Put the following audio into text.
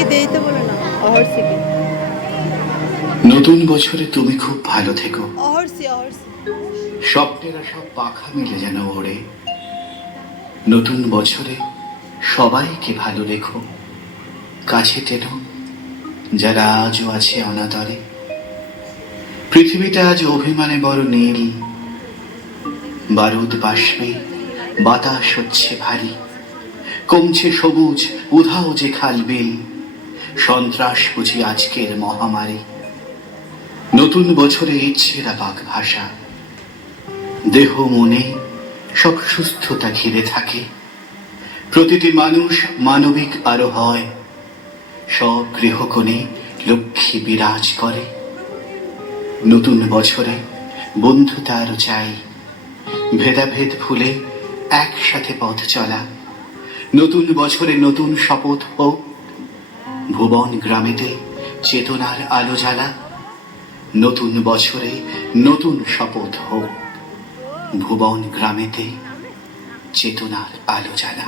অহর্ষিকে দিতে বলো না, অহর্ষিকে। নতুন বছরে তুমি খুব ভালো থেকো। অহর্ষি, অহর্ষি। স্বপ্নেরা সব পাখা মিলে যেন ওড়ে। নতুন বছরে সবাইকে ভালো রেখো। কাছে টেনো যারা আজও আছে অনাদরে। পৃথিবীটা আজ অভিমানে বড় নীল। বারুদ বাষ্পে বাতাস হচ্ছে ভারী। কমছে সবুজ, উধাও যে খালবিল। সন্ত্রাস বুঝি আজকের মহামারী। নতুন বছরে ইচ্ছেরা বাক ভাষা। দেহ মনে সব সুস্থতা ঘিরে থাকে। প্রতিটি মানুষ মানবিক আরো হয়। সব গৃহকোণে লক্ষ্মী বিরাজ করে। নতুন বছরে বন্ধুতা আরো চাই। ভেদাভেদ ভুলে একসাথে পথ চলা। নতুন বছরে নতুন শপথ হোক। ভুবন গ্রামেতে চেতনার আলো জ্বালা। নতুন বছরে নতুন শপথ হোক। ভুবন গ্রামেতে চেতনার আলো জ্বালা।